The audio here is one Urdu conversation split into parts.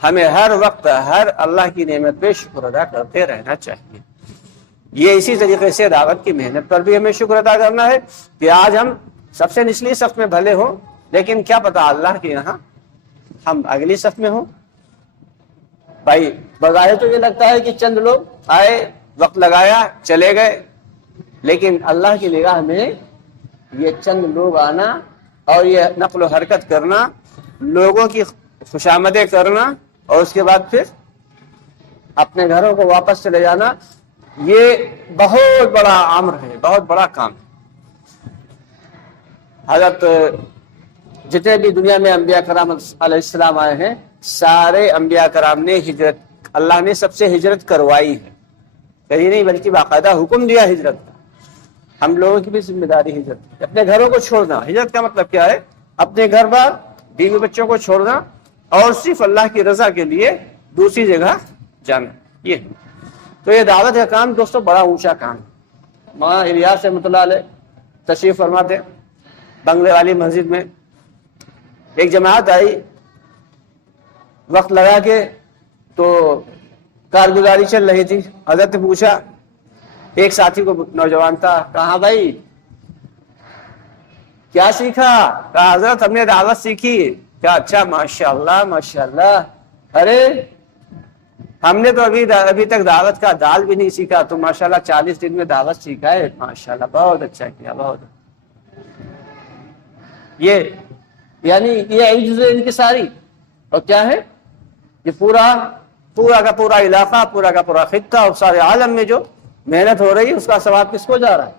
ہمیں ہر وقت ہر اللہ کی نعمت پہ شکر ادا کرتے رہنا چاہیے. یہ اسی طریقے سے دعوت کی محنت پر بھی ہمیں شکر ادا کرنا ہے کہ آج ہم سب سے نچلی صف میں بھلے ہوں، لیکن کیا پتا اللہ کے یہاں ہم اگلی صف میں ہوں. بھائی بظاہر تو یہ لگتا ہے کہ چند لوگ آئے، وقت لگایا، چلے گئے، لیکن اللہ کی نگاہ میں یہ چند لوگ آنا اور یہ نقل و حرکت کرنا، لوگوں کی خوشامدیں کرنا اور اس کے بعد پھر اپنے گھروں کو واپس چلے جانا، یہ بہت بڑا امر ہے، بہت بڑا کام ہے. حضرت جتنے بھی دنیا میں انبیاء کرام علیہ السلام آئے ہیں، سارے انبیاء کرام نے ہجرت، اللہ نے سب سے ہجرت کروائی ہے، کہیں نہیں بلکہ باقاعدہ حکم دیا ہجرت کا. ہم لوگوں کی بھی ذمہ داری ہجرت، اپنے گھروں کو چھوڑنا. ہجرت کا مطلب کیا ہے؟ اپنے گھر بار، بیوی بچوں کو چھوڑنا اور صرف اللہ کی رضا کے لیے دوسری جگہ جانا. یہ تو یہ دعوت کا کام دوستو بڑا اونچا کام ہے. مولانا الیاس رحمۃ اللہ علیہ تشریف فرماتے بنگلے والی مسجد میں، ایک جماعت آئی، وقت لگا کے تو کارگزاری چل رہی تھی. حضرت نے پوچھا، ایک ساتھی کو نوجوان تھا، کہا بھائی کیا سیکھا؟ کہا حضرت ہم نے دعوت سیکھی. کیا اچھا، ماشاء اللہ ماشاء اللہ. ارے ہم نے تو ابھی تک دعوت کا دال بھی نہیں سیکھا، تو ماشاءاللہ 40 دن میں دعوت سیکھا ہے، ماشاءاللہ بہت اچھا کیا، بہت. یہ یعنی یہ عجز انکساری. اور کیا ہے؟ یہ پورا کا پورا علاقہ، پورا کا پورا خطہ اور سارے عالم میں جو محنت ہو رہی ہے اس کا ثواب کس کو جا رہا ہے؟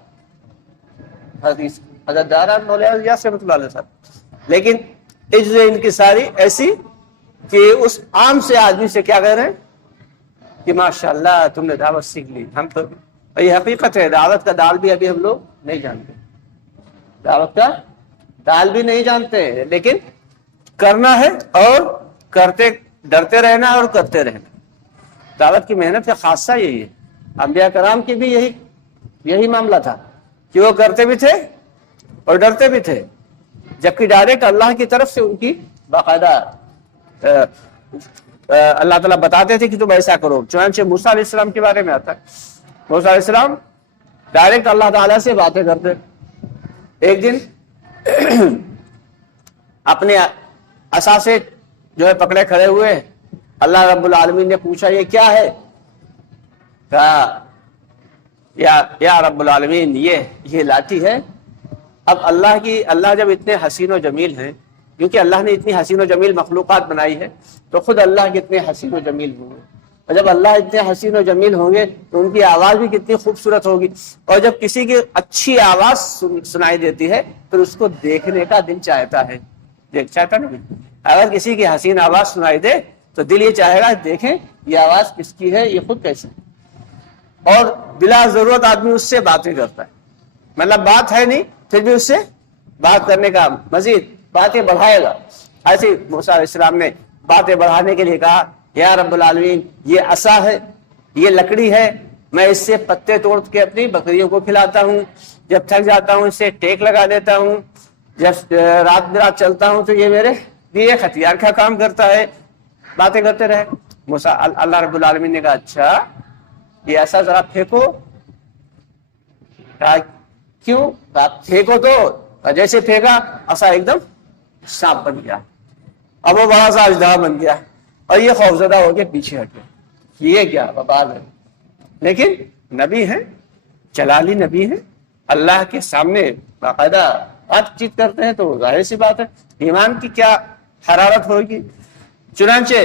حضرت دارا مولانا الیاس رحمۃ اللہ علیہ صاحب. لیکن عجز انکساری ایسی کہ اس عام سے آدمی سے کیا کہہ رہے ہیں کہ ماشاءاللہ تم نے دعوت سیکھ لی. ہم تو یہ حقیقت ہے، دعوت کا دال بھی ابھی ہم لوگ نہیں جانتے، دعوت کا دال بھی نہیں جانتے، لیکن کرنا ہے اور ڈرتے رہنا اور کرتے رہنا. دعوت کی محنت کا خاصہ یہی ہے. انبیاء کرام کی بھی یہی معاملہ تھا کہ وہ کرتے بھی تھے اور ڈرتے بھی تھے، جبکہ ڈائریکٹ اللہ کی طرف سے ان کی باقاعدہ اللہ تعالیٰ بتاتے تھے کہ تم ایسا کرو. چنانچہ موسیٰ علیہ السلام کے بارے میں آتا ہے، موسیٰ علیہ السلام ڈائریکٹ اللہ تعالیٰ سے باتیں کرتے. ایک دن اپنے عصا سے جو ہے پکڑے کھڑے ہوئے، اللہ رب العالمین نے پوچھا یہ کیا ہے؟ کہا یا رب العالمین یہ لاٹھی ہے. اب اللہ جب اتنے حسین و جمیل ہیں، کیونکہ اللہ نے اتنی حسین و جمیل مخلوقات بنائی ہے، تو خود اللہ کتنے حسین و جمیل ہوں گے. اور جب اللہ اتنے حسین و جمیل ہوں گے تو ان کی آواز بھی کتنی خوبصورت ہوگی. اور جب کسی کی اچھی آواز سنائی دیتی ہے تو اس کو دیکھنے کا دل چاہتا ہے. چاہتا نہیں؟ اگر کسی کی حسین آواز سنائی دے تو دل یہ چاہے گا دیکھیں یہ آواز کس کی ہے، یہ خود کیسے. اور بلا ضرورت آدمی اس سے باتیں کرتا ہے، مطلب بات ہے نہیں پھر بھی اس سے بات کرنے کا مزید باتیں بڑھائے گا. ایسے موسیٰ علیہ السلام نے باتیں بڑھانے کے لیے کہا یا رب العالمین یہ عصا ہے، یہ لکڑی ہے، میں اس سے پتے توڑ کے اپنی بکریوں کو کھلاتا ہوں، جب تھک جاتا ہوں اس سے ٹیک لگا دیتا ہوں، جب رات چلتا ہوں تو یہ میرے لیے ہتھیار کا کام کرتا ہے. باتیں کرتے رہے. موسیٰ اللہ رب العالمین نے کہا اچھا یہ ایسا ذرا پھینکو. کہا کیوں؟ کہا پھینکو تو. جیسے پھینکا عصا ایک دم سانپ بن گیا، اب وہ بڑا سا اژدہا بن گیا اور یہ خوفزدہ ہو کے پیچھے ہٹے. یہ کیا ببال ہے؟ لیکن نبی ہے، جلالی نبی ہے، اللہ کے سامنے باقاعدہ بات چیت کرتے ہیں تو ظاہر سی بات ہے ایمان کی کیا حرارت ہوگی. چنانچہ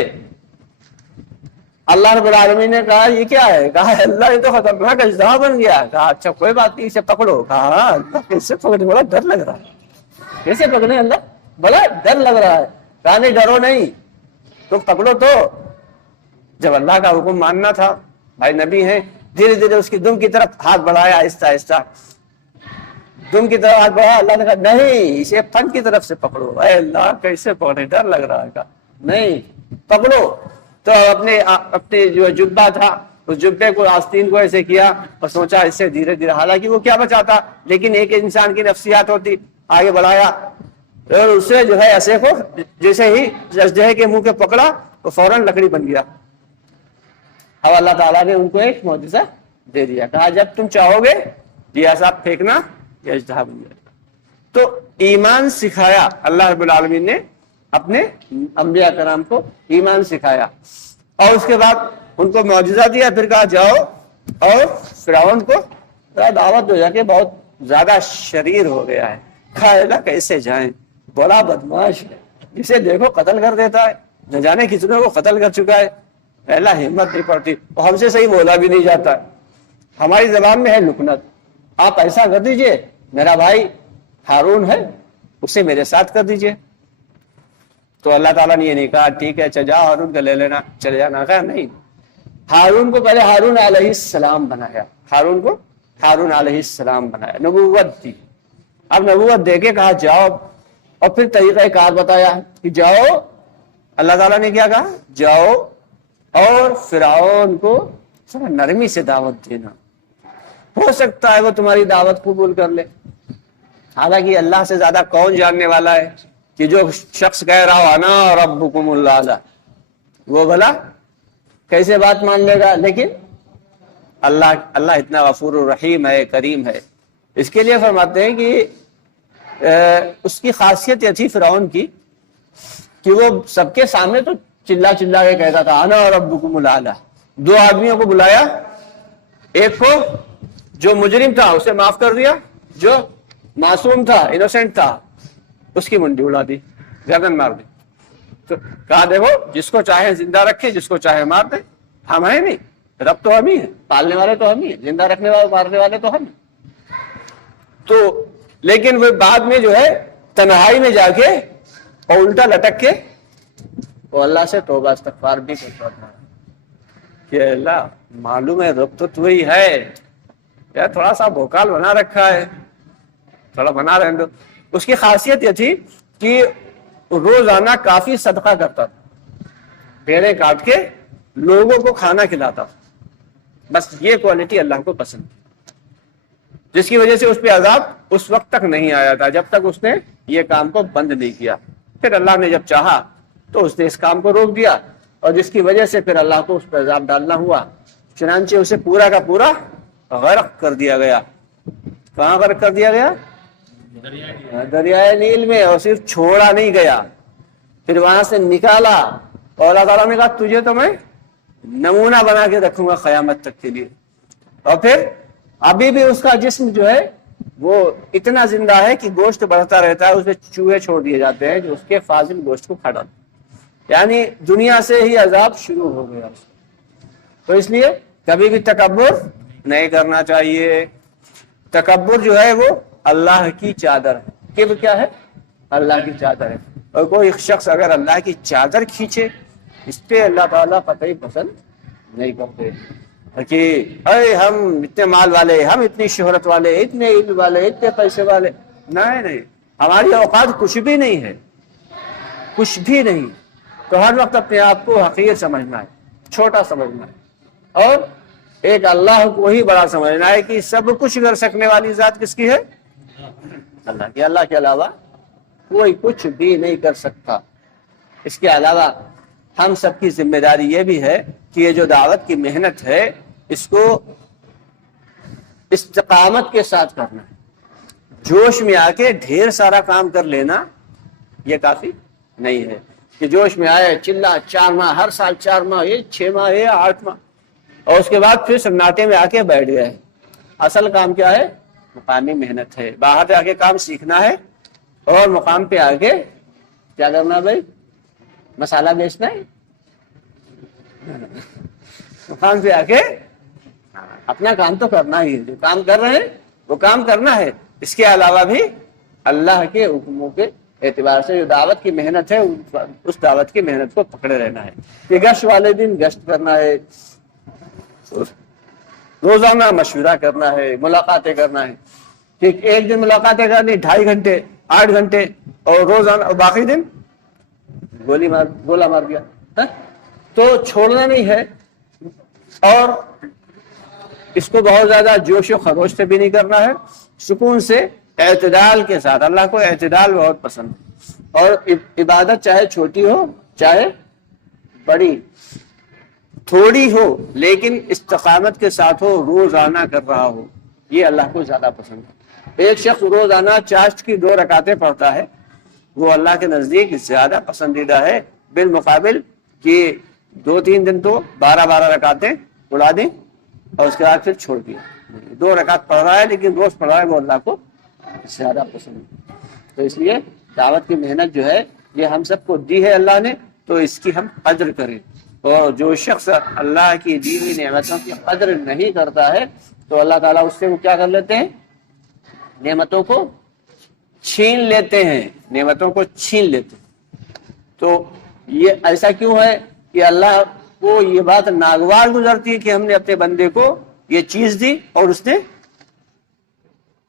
اللہ رب العالمین نے کہا یہ کیا ہے؟ کہا اللہ یہ تو خطرناک اژدہا بن گیا. کہا اچھا کوئی بات نہیں، اسے پکڑو. کہا اللہ کیسے پکڑنے؟ بڑا ڈر لگ رہا ہے. کیسے پکڑنے اللہ؟ بڑا ڈر لگ رہا ہے. کہا نہیں ڈرو نہیں، تم پکڑو تو. جب اللہ کا حکم ماننا تھا، بھائی نبی ہیں، دھیرے دھیرے اس کی دم کی طرف ہاتھ بڑھایا، آہستہ آہستہ دم کی طرف ہاتھ بڑھایا. اللہ نے کہا نہیں اسے پھن کی طرف سے پکڑو. اے اللہ کیسے پکڑے؟ ڈر لگ رہا ہے. کہا نہیں پکڑو. تو اپنے جو جبہ تھا اس جبے کو آستین کو ایسے کیا اور سوچا اس سے دھیرے دھیرے، حالانکہ وہ کیا بچاتا، لیکن ایک انسان کی نفسیات ہوتی، آگے بڑھایا اور اسے جو ہے ایسے کو جیسے ہی اژدہے کے منہ کے پکڑا وہ فوراً لکڑی بن گیا. اب اللہ تعالیٰ نے ان کو ایک معجزہ دے دیا, کہا جب تم چاہو گے یہ ایسا پھینکنا یہ اژدہا بن جائے. تو ایمان سکھایا اللہ رب العالمین نے اپنے انبیاء کرام کو, ایمان سکھایا, اور اس کے بعد ان کو معجزہ دیا. پھر کہا جاؤ اور فرعون کو دعوت دو, جا کے بہت زیادہ شریر ہو گیا ہے, کھائے کیسے جائیں, بڑا بدماش ہے, جسے دیکھو قتل کر دیتا ہے, نہ جانے کتنے کو قتل کر چکا ہے. پہلا ہمت نہیں پڑتی, اور ہم سے صحیح بولا بھی نہیں جاتا. ہماری زبان میں ہے لکنت, آپ ایسا کر دیجئے, میرا بھائی ہارون ہے اسے میرے ساتھ کر دیجئے. تو اللہ تعالیٰ نے یہ نہیں کہا ٹھیک ہے چل جاؤ ہارون کا لے لینا چلے جانا, کہا نہیں, ہارون کو پہلے ہارون علیہ السلام بنایا, ہارون کو ہارون علیہ السلام بنایا, نبوت دی. اب نبوت دے کے کہا جاؤ, اور پھر طریقہ کار بتایا کہ جاؤ. اللہ تعالیٰ نے کیا کہا, جاؤ اور فرعون کو نرمی سے دعوت دینا, ہو سکتا ہے وہ تمہاری دعوت قبول کر لے. حالانکہ اللہ سے زیادہ کون جاننے والا ہے کہ جو شخص کہہ رہا ہو انا ربکم الاعلی, وہ بھلا کیسے بات مان لے گا. لیکن اللہ اتنا غفور الرحیم ہے, کریم ہے. اس کے لیے فرماتے ہیں کہ اس کی خاصیت یہ تھی فرعون کی کہ وہ سب کے سامنے تو چلا چلا کے کہتا تھا انا ربکم الاعلی. دو آدمیوں کو بلایا, ایک کو جو مجرم تھا اسے معاف کر دیا, جو معصوم تھا انوسینٹ تھا اس کی منڈی اڑا دی, گردن مار دی. تو کہا دیکھو جس کو چاہے زندہ رکھے, جس کو چاہے مار دے, ہم ہیں نہیں, رب تو ہم ہی ہیں, پالنے والے تو ہم ہی ہیں, زندہ رکھنے والے مارنے والے تو ہم ہیں. تو لیکن وہ بعد میں جو ہے تنہائی میں جا کے اور الٹا لٹک کے وہ اللہ سے توبہ استغفار بھی کرتا تھا کہ اللہ معلوم ہے رب تو ہی ہے یار, تھوڑا سا بھوکال بنا رکھا ہے, تھوڑا بنا رہے دو. اس کی خاصیت یہ تھی کہ روزانہ کافی صدقہ کرتا تھا, بھیڑیں کاٹ کے لوگوں کو کھانا کھلاتا تھا. بس یہ کوالٹی اللہ کو پسند تھی, جس کی وجہ سے اس پہ عذاب اس وقت تک نہیں آیا تھا جب تک اس نے یہ کام کو بند نہیں کیا. پھر اللہ نے جب چاہا تو اس نے اس کام کو روک دیا, اور جس کی وجہ سے پھر اللہ کو اس پہ عذاب ڈالنا ہوا. چنانچہ اسے پورا کا پورا غرق کر دیا گیا. کہاں غرق کر دیا گیا؟ دریائے نیل میں. اور صرف چھوڑا نہیں گیا, پھر وہاں سے نکالا, اور اللہ تعالیٰ نے کہا تجھے تو میں نمونہ بنا کے رکھوں گا قیامت تک کے لیے. اور پھر ابھی بھی اس کا جسم جو ہے وہ اتنا زندہ ہے کہ گوشت بڑھتا رہتا ہے, اس میں چوہے چھوڑ دیے جاتے ہیں جو اس کے فاضل گوشت کو کھا ڈالتے ہیں. یعنی دنیا سے ہی عذاب شروع ہو گیا. تو اس لیے کبھی بھی تکبر نہیں کرنا چاہیے. تکبر جو ہے وہ اللہ کی چادر ہے. کبر کیا ہے؟ اللہ کی چادر ہے. اور کوئی شخص اگر اللہ کی چادر کھینچے, اس پہ اللہ تعالیٰ قطعی پسند نہیں کرتے کہ اے ہم اتنے مال والے, ہم اتنی شہرت والے, اتنے علم والے, اتنے پیسے والے. نہیں, ہماری اوقات کچھ بھی نہیں ہے, کچھ بھی نہیں. تو ہر وقت اپنے آپ کو حقیر سمجھنا ہے, چھوٹا سمجھنا ہے, اور ایک اللہ کو ہی بڑا سمجھنا ہے کہ سب کچھ کر سکنے والی ذات کس کی ہے؟ اللہ کی. اللہ کے علاوہ کوئی کچھ بھی نہیں کر سکتا. اس کے علاوہ ہم سب کی ذمہ داری یہ بھی ہے کہ یہ جو دعوت کی محنت ہے اس کو استقامت کے ساتھ کرنا ہے. جوش میں آ کے ڈھیر سارا کام کر لینا یہ کافی نہیں ہے کہ جوش میں آئے چلا 4 ماہ, ہر سال 4 ماہ, یہ 6 ماہ, یہ 8 ماہ, اور اس کے بعد پھر سناٹے میں آ کے بیٹھ گئے. اصل کام کیا ہے؟ مقامی محنت ہے. باہر جا کے کام سیکھنا ہے, اور مقام پہ آ کے کیا کرنا بھائی؟ مسالہ بیچنا ہے. مقام پہ آ کے اپنا کام تو کرنا ہی ہے, جو کام کر رہے ہیں وہ کام کرنا ہے. اس کے علاوہ بھی اللہ کے حکموں کے اعتبار سے جو دعوت کی محنت ہے اس دعوت کی محنت کو پکڑے رہنا ہے. کہ گشت والے دن گشت کرنا ہے, روزانہ مشورہ کرنا ہے, ملاقاتیں کرنا ہے. کہ ایک دن ملاقاتیں کرنی 2.5 گھنٹے 8 گھنٹے, اور روزانہ, اور باقی دن گولا مار دیا. تو چھوڑنا نہیں ہے, اور اس کو بہت زیادہ جوش و خروش سے بھی نہیں کرنا ہے, سکون سے اعتدال کے ساتھ. اللہ کو اعتدال بہت پسند ہے, اور عبادت چاہے چھوٹی ہو چاہے بڑی تھوڑی ہو لیکن استقامت کے ساتھ ہو، روزانہ کر رہا ہو، یہ اللہ کو زیادہ پسند ہے۔ ایک شخص روزانہ چاشت کی 2 رکعتیں پڑھتا ہے، وہ اللہ کے نزدیک زیادہ پسندیدہ ہے بالمقابل کہ 2-3 دن تو 12 رکعتیں اڑا دیں اور اس کے بعد پھر چھوڑ دیں۔ 2 رکعت پڑھ رہا ہے لیکن روز پڑھ رہا ہے، وہ اللہ کو زیادہ پسند ہے۔ تو اس لیے دعوت کی محنت جو ہے یہ ہم سب کو دی ہے اللہ نے، تو اس کی ہم قدر کریں، اور جو شخص اللہ کی دی ہوئی نعمتوں کی قدر نہیں کرتا ہے تو اللہ تعالیٰ اس سے وہ کیا کر لیتے ہیں؟ نعمتوں کو چھین لیتے ہیں، نعمتوں کو چھین لیتے ہیں۔ تو یہ ایسا کیوں ہے کہ اللہ کو یہ بات ناگوار گزرتی ہے کہ ہم نے اپنے بندے کو یہ چیز دی اور اس نے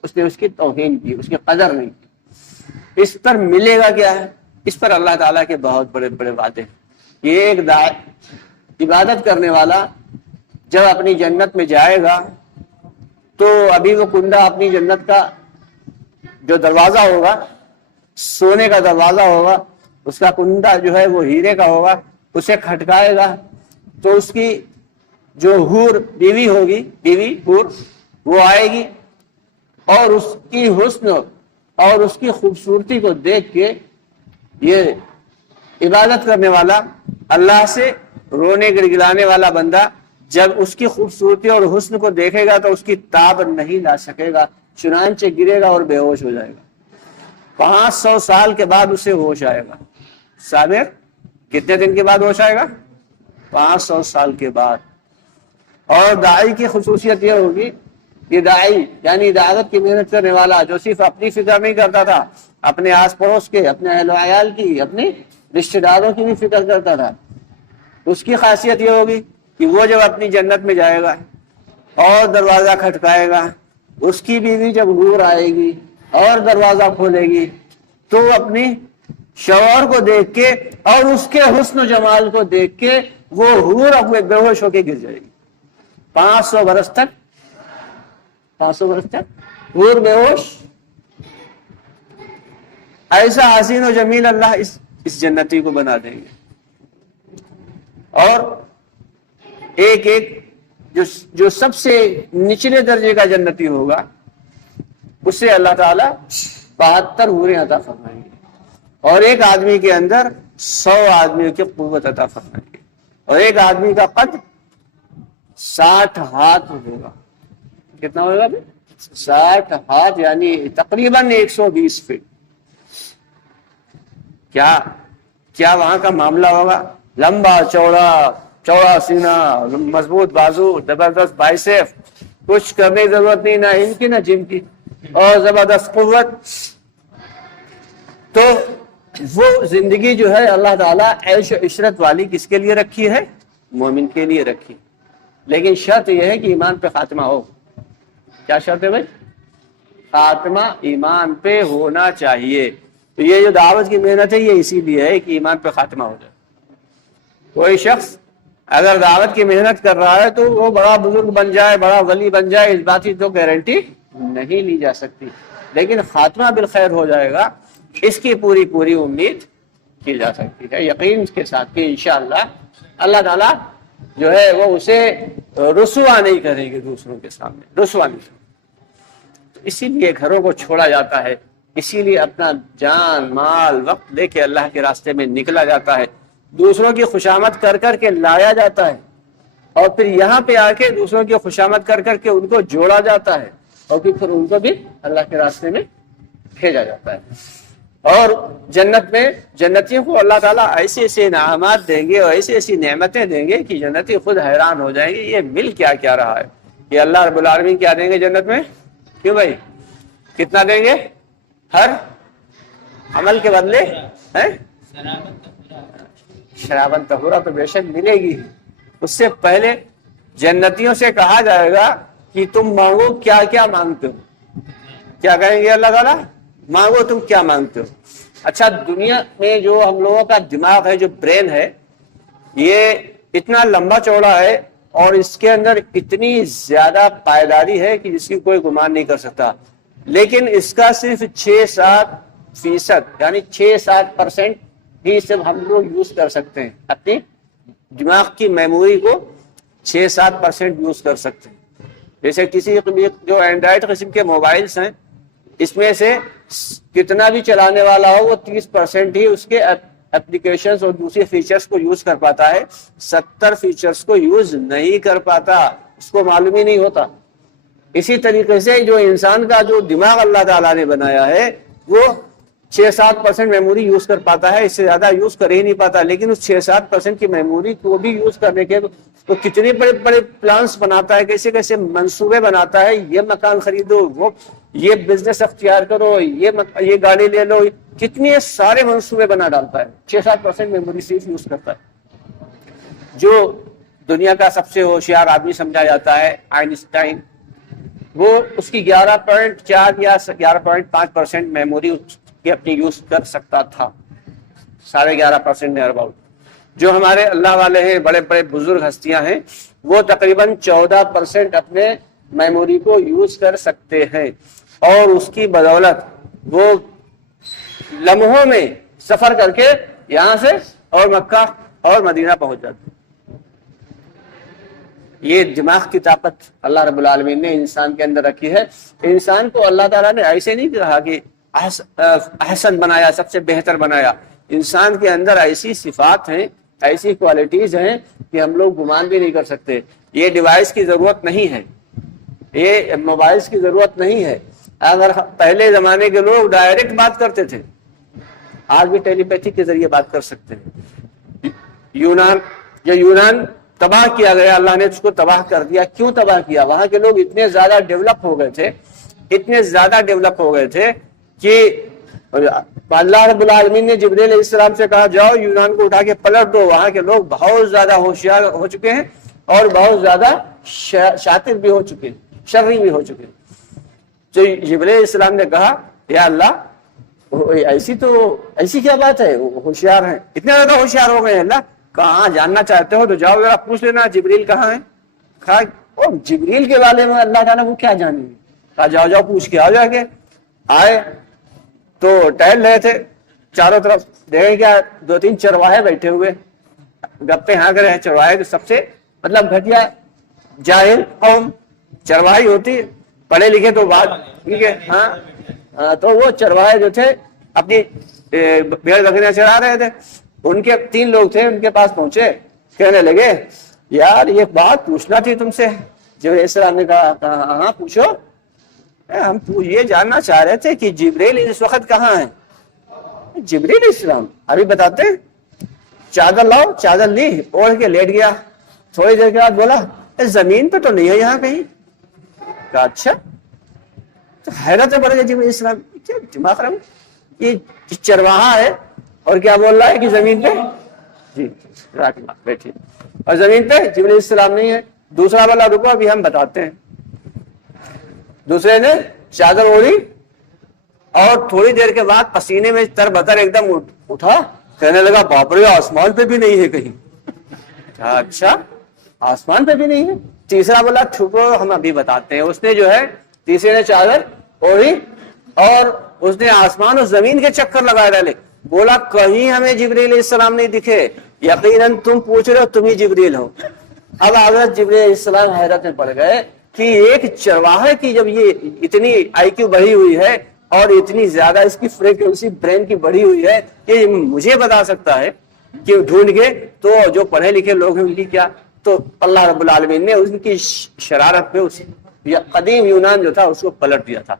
اس کی توہین کی، اس کی قدر نہیں کی۔ اس پر ملے گا کیا ہے؟ اس پر اللہ تعالیٰ کے بہت بڑے بڑے وعدے ہیں۔ یہ ایک عبادت کرنے والا جب اپنی جنت میں جائے گا تو ابھی وہ کنڈا اپنی جنت کا جو دروازہ ہوگا، سونے کا دروازہ ہوگا، اس کا کنڈا جو ہے وہ ہیرے کا ہوگا، اسے کھٹکائے گا تو اس کی جو حور بیوی ہوگی، بیوی حور، وہ آئے گی اور اس کی حسن اور اس کی خوبصورتی کو دیکھ کے یہ عبادت کرنے والا، اللہ سے رونے گڑگڑانے والا بندہ جب اس کی خوبصورتی اور حسن کو دیکھے گا تو اس کی تاب نہیں لا سکے گا، چنانچہ گرے گا اور بے ہوش ہو جائے گا۔ 500 سال کے بعد اسے ہوش آئے گا۔ صابر کتنے دن کے بعد ہوش آئے گا؟ 500 سال کے بعد۔ اور داعی کی خصوصیت یہ ہوگی کہ داعی یعنی دعوت کی محنت کرنے والا جو صرف اپنی فکر نہیں کرتا تھا، اپنے آس پڑوس کے، اپنے اہل و عیال کی، اپنے رشتہ داروں کی بھی فکر کرتا تھا، اس کی خاصیت یہ ہوگی کہ وہ جب اپنی جنت میں جائے گا اور دروازہ کھٹکائے گا، اس کی بیوی جب حور آئے گی اور دروازہ کھولے گی تو اپنی شوہر کو دیکھ کے اور اس کے حسن و جمال کو دیکھ کے وہ حور اپنے بے ہوش ہو کے گر جائے گی۔ 500 برس تک حور بے ہوش۔ ایسا حسین و جمیل اللہ اس جنتی کو بنا دیں گے۔ اور ایک جو سب سے نچلے درجے کا جنتی ہوگا اسے اللہ تعالیٰ 72 حوریں عطا فرمائیں گے، اور ایک آدمی کے اندر 100 آدمیوں کی قوت عطا فرمائیں گے، اور ایک آدمی کا قد 60 ہاتھ ہوگا۔ کتنا ہوگا؟ 60 ہاتھ یعنی تقریباً 120 فٹ۔ کیا وہاں کا معاملہ ہوگا؟ لمبا چوڑا سینہ، مضبوط بازو، زبردست بائسیپ، کچھ کرنے کی ضرورت نہیں، نہ ان کی نہ جم کی، اور زبردست قوت۔ تو وہ زندگی جو ہے اللہ تعالیٰ عیش و عشرت والی کس کے لیے رکھی ہے؟ مومن کے لیے رکھی، لیکن شرط یہ ہے کہ ایمان پہ خاتمہ ہو۔ کیا شرط ہے بھائی؟ خاتمہ ایمان پہ ہونا چاہیے۔ تو یہ جو دعوت کی محنت ہے یہ اسی لیے ہے کہ ایمان پہ خاتمہ ہو جائے۔ کوئی شخص اگر دعوت کی محنت کر رہا ہے تو وہ بڑا بزرگ بن جائے، بڑا ولی بن جائے، اس بات کی تو گارنٹی نہیں لی جا سکتی، لیکن خاتمہ بالخیر ہو جائے گا اس کی پوری امید کی جا سکتی ہے، یقین کے ساتھ کہ انشاءاللہ اللہ تعالیٰ جو ہے وہ اسے رسوا نہیں کریں گے، دوسروں کے سامنے رسوا نہیں کریں گے۔ اسی لیے گھروں کو چھوڑا جاتا ہے، اسی لیے اپنا جان مال وقت لے کے اللہ کے راستے میں نکلا جاتا ہے، دوسروں کی خوشامد کر کر کے لایا جاتا ہے، اور پھر یہاں پہ آ کے دوسروں کی خوشامد کر کر کے ان کو جوڑا جاتا ہے، اور پھر ان کو بھی اللہ کے راستے میں بھیجا جاتا ہے۔ اور جنت میں جنتیوں کو اللہ تعالیٰ ایسے ایسے انعامات دیں گے اور ایسی ایسی نعمتیں دیں گے کہ جنتی خود حیران ہو جائیں گے یہ مل کیا رہا ہے۔ یہ اللہ رب العالمین کیا دیں گے جنت میں؟ کیوں بھائی؟ کتنا دیں گے؟ ہر عمل کے بدلے شرابن طہورا تو بے شک ملے گی۔ اس سے پہلے جنتیوں سے کہا جائے گا کہ تم مانگو، کیا کیا مانگتے ہو؟ کیا کہیں گے اللہ تعالیٰ؟ مانگو تم کیا مانگتے ہو۔ اچھا، دنیا میں جو ہم لوگوں کا دماغ ہے، جو برین ہے، یہ اتنا لمبا چوڑا ہے اور اس کے اندر اتنی زیادہ پائیداری ہے کہ جس کی کوئی گمان نہیں کر سکتا، لیکن اس کا صرف 6-7% یعنی 6-7% ہی صرف ہم لوگ یوز کر سکتے ہیں اپنی دماغ کی میموری کو 6-7% یوز کر سکتے ہیں. جیسے کسی جو اینڈرائڈ قسم کے موبائلس ہیں اس میں سے کتنا بھی چلانے والا ہو وہ 30% ہی اس کے اپلیکیشنز اور دوسرے فیچرز کو یوز کر پاتا ہے. 70 فیچرز کو یوز نہیں کر پاتا, اس کو معلوم ہی نہیں ہوتا. اسی طریقے سے جو انسان کا جو دماغ اللہ تعالیٰ نے بنایا ہے وہ 6-7% میموری یوز کر پاتا ہے, اس سے زیادہ یوز کر ہی نہیں پاتا. لیکن اس 6-7% کی میموری کو بھی یوز کرنے کے تو کتنے بڑے بڑے پلانس بناتا ہے, کیسے کیسے منصوبے بناتا ہے. یہ مکان خریدو, وہ یہ بزنس اختیار کرو, یہ گاڑی لے لو, کتنے سارے منصوبے بنا ڈالتا ہے. 6-7% میموری صرف یوز کرتا ہے. جو دنیا کا سب سے ہوشیار آدمی سمجھا جاتا ہے آئنسٹائن, وہ اس کی 11.4 یا 11.5% میموری کی اپنی یوز کر سکتا تھا. 11.5% نیئر اباؤٹ. جو ہمارے اللہ والے ہیں, بڑے بڑے بزرگ ہستیاں ہیں, وہ تقریباً 14% اپنے میموری کو یوز کر سکتے ہیں, اور اس کی بدولت وہ لمحوں میں سفر کر کے یہاں سے اور مکہ اور مدینہ پہنچ جاتے ہیں. یہ دماغ کی طاقت اللہ رب العالمین نے انسان کے اندر رکھی ہے. انسان کو اللہ تعالیٰ نے ایسے نہیں کہا کہ احسن بنایا, سب سے بہتر بنایا. انسان کے اندر ایسی صفات ہیں, ایسی کوالٹیز ہیں کہ ہم لوگ گمان بھی نہیں کر سکتے. یہ ڈیوائس کی ضرورت نہیں ہے, یہ موبائلز کی ضرورت نہیں ہے. اگر پہلے زمانے کے لوگ ڈائریکٹ بات کرتے تھے, آج بھی ٹیلی پیتھی کے ذریعے بات کر سکتے ہیں. یونان تباہ کیا گیا, اللہ نے اس کو تباہ کر دیا. کیوں تباہ کیا؟ وہاں کے لوگ اتنے زیادہ ڈیولپ ہو گئے تھے, اتنے زیادہ ڈیولپ ہو گئے تھے کہ اللہ رب العالمین نے جبرائیل علیہ السلام سے کہا جاؤ یونان کو اٹھا کے پلٹ دو. وہاں کے لوگ بہت زیادہ ہوشیار ہو چکے ہیں اور بہت زیادہ شاطر بھی ہو چکے ہیں, شرری بھی ہو چکے ہیں. تو جبرائیل علیہ السلام نے کہا یا اللہ ایسی کیا بات ہے, ہوشیار ہیں, اتنے زیادہ ہوشیار ہو گئے ہیں. اللہ کہاں جاننا چاہتے ہو تو جاؤ ذرا پوچھ لینا جبریل کہاں ہے. کہا جبریل کے بارے میں اللہ تعالیٰ وہ کیا جانیں گے. کہا جاؤ پوچھ کے آ جا کے. آئے تو ٹہل رہے تھے, چاروں طرف دیکھیں کیا 2-3 چرواہے بیٹھے ہوئے گپے ہانک رہے ہیں. چرواہے تو سب سے مطلب گھٹیا جاہل قوم چرواہی ہوتی, پڑھے لکھے تو بات ٹھیک ہے. ہاں تو وہ چرواہے جو تھے اپنی بھیڑ بکریاں چرا رہے تھے. ان کے 3 لوگ تھے, ان کے پاس پہنچے, کہنے لگے یار یہ بات پوچھنا تھی تم سے. جبرائیل السلام نے کہا ہاں پوچھو. ہم یہ جاننا چاہ رہے تھے کہ جبرائیل اس وقت کہاں ہے. جبرائیل السلام ابھی بتاتے. چادر لاؤ. چادر لی, اوڑھ کے لیٹ گیا. تھوڑی دیر کے بعد بولا زمین پہ تو نہیں ہے یہاں کہیں. کہا اچھا. تو حیرت پڑ گئی جبرائیل السلام, کیا دماغ خراب, یہ چرواہا ہے اور کیا بول رہا ہے کہ زمین پہ. جی بیٹھیے. اور زمین پہ جبرائیل السلام نہیں ہے. دوسرا والا رکو ابھی ہم بتاتے ہیں. دوسرے نے چادر اوڑھی اور تھوڑی دیر کے بعد پسینے میں تر بتر ایک دم اٹھا, کہنے لگا باپ رے آسمان پہ بھی نہیں ہے کہیں. اچھا آسمان پہ بھی نہیں ہے. تیسرا بولا چھپو ہم ابھی بتاتے ہیں. اس نے جو ہے تیسرے نے چادر اوڑھی اور اس نے آسمان اور زمین کے چکر لگائے ڈالے. بولا کہیں ہمیں جبرائیل علیہ السلام نہیں دکھے. یقیناً تم پوچھ رہے ہو تم ہی جبرائیل ہو. اب حضرت جبرائیل علیہ السلام حیرت میں پڑ گئے کہ ایک چرواہے کی جب یہ اتنی آئی کیو بڑھی ہوئی ہے اور اتنی زیادہ اس کی فریکوینسی برین کی بڑھی ہوئی ہے کہ مجھے بتا سکتا ہے کہ ڈھونڈ کے, تو جو پڑھے لکھے لوگ ہیں ان کی کیا. تو اللہ رب العالمین نے ان کی شرارت پہ اس قدیم یونان جو تھا اس کو پلٹ دیا تھا.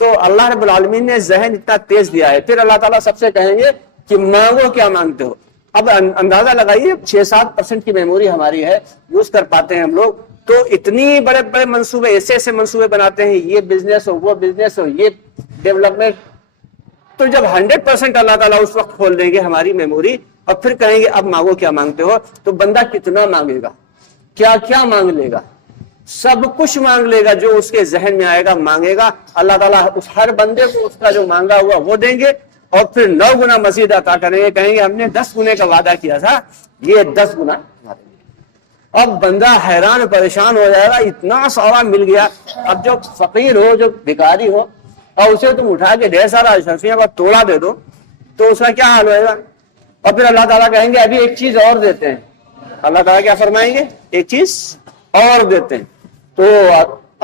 تو اللہ رب العالمین نے ذہن اتنا تیز دیا ہے. پھر اللہ تعالیٰ سب سے کہیں گے کہ مانگو کیا مانگتے ہو. اب اندازہ لگائیے 6-7% کی میموری ہماری ہے, یوز کر پاتے ہیں ہم لوگ. تو اتنی بڑے بڑے منصوبے, ایسے منصوبے بناتے ہیں, یہ بزنس ہو وہ بزنس ہو یہ ڈیولپمنٹ. تو جب 100% اللہ تعالیٰ اس وقت کھول دیں گے ہماری میموری اور پھر کہیں گے اب مانگو کیا مانگتے ہو, تو بندہ کتنا مانگے گا, کیا کیا مانگ لے گا, سب کچھ مانگ لے گا جو اس کے ذہن میں آئے گا مانگے گا. اللہ تعالیٰ اس ہر بندے کو اس کا جو مانگا ہوا وہ دیں گے اور پھر 9 گنا مزید عطا کریں گے. کہیں گے ہم نے 10 گنے کا وعدہ کیا تھا, یہ 10 گنا. اب بندہ حیران پریشان ہو جائے گا, اتنا سارا مل گیا. اب جو فقیر ہو جو بھکاری ہو اور اسے تم اٹھا کے ڈھیر سارا اشرفیاں پر توڑا دے دو تو اس کا کیا حال ہوئے گا. اور پھر اللہ تعالیٰ کہیں گے ابھی ایک چیز اور دیتے ہیں. اللہ تعالیٰ کیا فرمائیں گے؟ ایک چیز اور دیتے ہیں. تو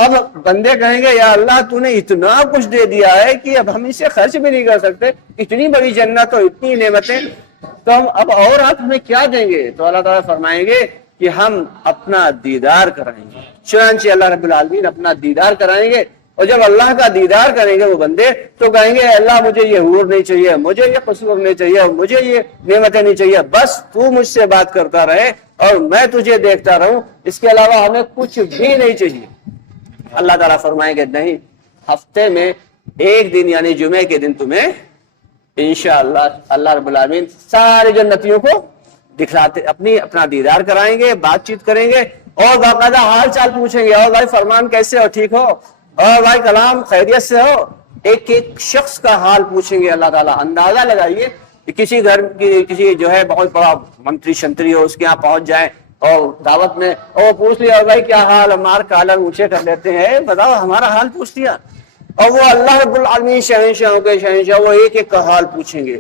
اب بندے کہیں گے یا اللہ تو نے اتنا کچھ دے دیا ہے کہ اب ہم اسے خرچ بھی نہیں کر سکتے، اتنی بڑی جنت اور اتنی نعمتیں، تو ہم اب اور آپ ہمیں کیا دیں گے؟ تو اللہ تعالیٰ فرمائیں گے کہ ہم اپنا دیدار کرائیں گے. چنانچہ اللہ رب العالمین اپنا دیدار کرائیں گے، اور جب اللہ کا دیدار کریں گے وہ بندے تو کہیں گے اللہ مجھے یہ حور نہیں چاہیے، مجھے یہ قصور نہیں چاہیے، مجھے یہ نعمتیں نہیں چاہیے، بس تو مجھ سے بات کرتا رہے اور میں تجھے دیکھتا رہوں، اس کے علاوہ ہمیں کچھ بھی نہیں چاہیے. اللہ تعالیٰ فرمائیں گے نہیں، ہفتے میں ایک دن یعنی جمعے کے دن تمہیں انشاءاللہ اللہ رب العالمین سارے جنتیوں کو دکھلاتے اپنا دیدار کرائیں گے، بات چیت کریں گے اور باقاعدہ حال چال پوچھیں گے، اور بھائی فرمان کیسے ہو، ٹھیک ہو، اور بھائی کلام خیریت سے ہو. ایک ایک شخص کا حال پوچھیں گے اللہ تعالیٰ. اندازہ لگائیے کہ کسی گھر کی کسی جو ہے بہت بڑا منتری شنتری ہو، اس کے یہاں پہنچ جائیں اور دعوت میں اور پوچھ لیا بھائی کیا حال، ہمارا کالر اونچے کر لیتے ہیں، بتاؤ ہمارا حال پوچھ لیا. اور وہ اللہ رب العالمین شہنشاہوں کے شہنشاہ وہ ایک ایک کا حال پوچھیں گے.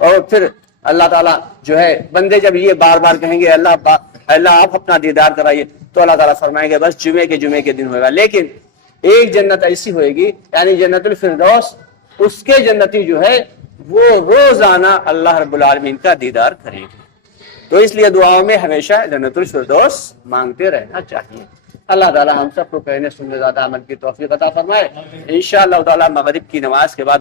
اور پھر اللہ تعالیٰ جو ہے بندے جب یہ بار بار کہیں گے اللہ آپ اپنا دیدار کرائیے، تو اللہ تعالیٰ فرمائیں گے بس جمعے کے دن ہوگا. لیکن ایک جنت ایسی ہوئے گی یعنی جنت الفردوس، اس کے جنتی جو ہے وہ روزانہ اللہ رب العالمین کا دیدار کریں گے. تو اس لیے دعاؤں میں ہمیشہ جنت الفردوس مانگتے رہنا چاہیے. اللہ تعالیٰ ہم سب کو کہنے سننے زیادہ عمل کی توفیق عطا فرمائے. انشاءاللہ تعالیٰ مغرب کی نماز کے بعد